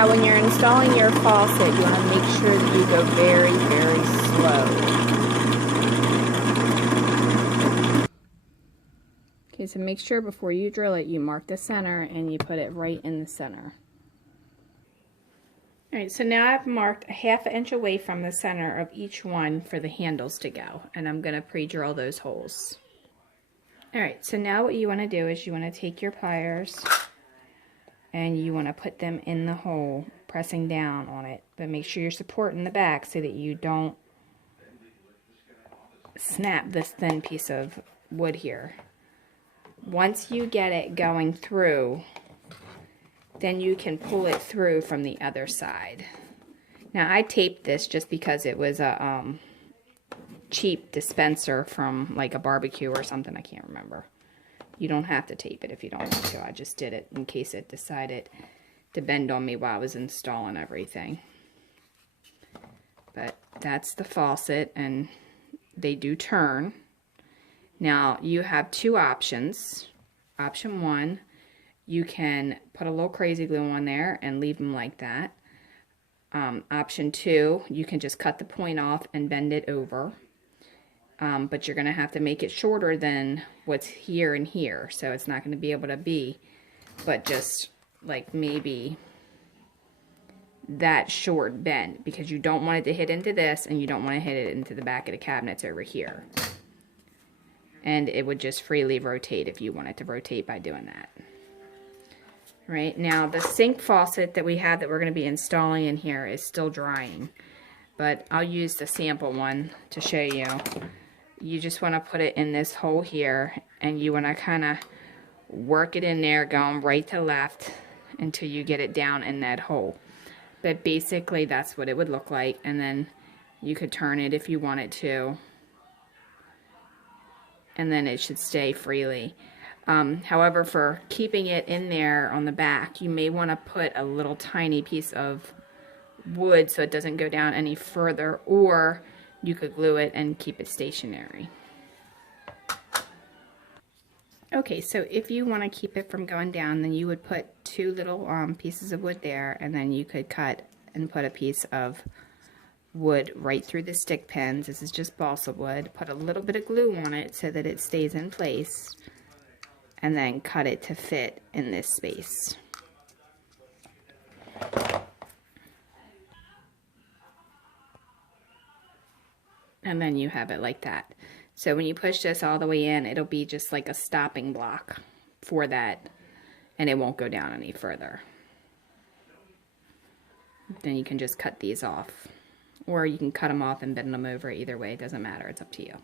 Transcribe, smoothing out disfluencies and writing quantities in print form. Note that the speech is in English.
Now when you're installing your faucet, you want to make sure that you go very, very slow. Okay, so make sure before you drill it, you mark the center and you put it right in the center. Alright, so now I've marked a ½ inch away from the center of each one for the handles to go, and I'm going to pre-drill those holes. Alright, so now what you want to do is you want to take your pliers and you want to put them in the hole, pressing down on it, but make sure you're supporting the back so that you don't snap this thin piece of wood here. Once you get it going through, then you can pull it through from the other side. Now I taped this just because it was a cheap dispenser from like a barbecue or something, I can't remember. You don't have to tape it if you don't want to. I just did it in case it decided to bend on me while I was installing everything. But that's the faucet, and they do turn. Now you have two options. Option one, you can put a little crazy glue on there and leave them like that. Option two, you can just cut the point off and bend it over. But you're going to have to make it shorter than what's here and here. So it's not going to be able to be, but just like maybe that short bend, because you don't want it to hit into this and you don't want to hit it into the back of the cabinets over here. And it would just freely rotate if you wanted to rotate by doing that. Right, now the sink faucet that we have that we're going to be installing in here is still drying, but I'll use the sample one to show you. You just want to put it in this hole here, and you want to kind of work it in there, going right to left until you get it down in that hole. But basically that's what it would look like, and then you could turn it if you wanted to, and then it should stay freely. However, for keeping it in there on the back, you may want to put a little tiny piece of wood so it doesn't go down any further, or you could glue it and keep it stationary. Okay, so if you want to keep it from going down, then you would put two little pieces of wood there, and then you could cut and put a piece of wood right through the stick pins. This is just balsa wood. Put a little bit of glue on it so that it stays in place, and then cut it to fit in this space. And then you have it like that. So when you push this all the way in, it'll be just like a stopping block for that, and it won't go down any further. Then you can just cut these off, or you can cut them off and bend them over. Either way, it doesn't matter, it's up to you.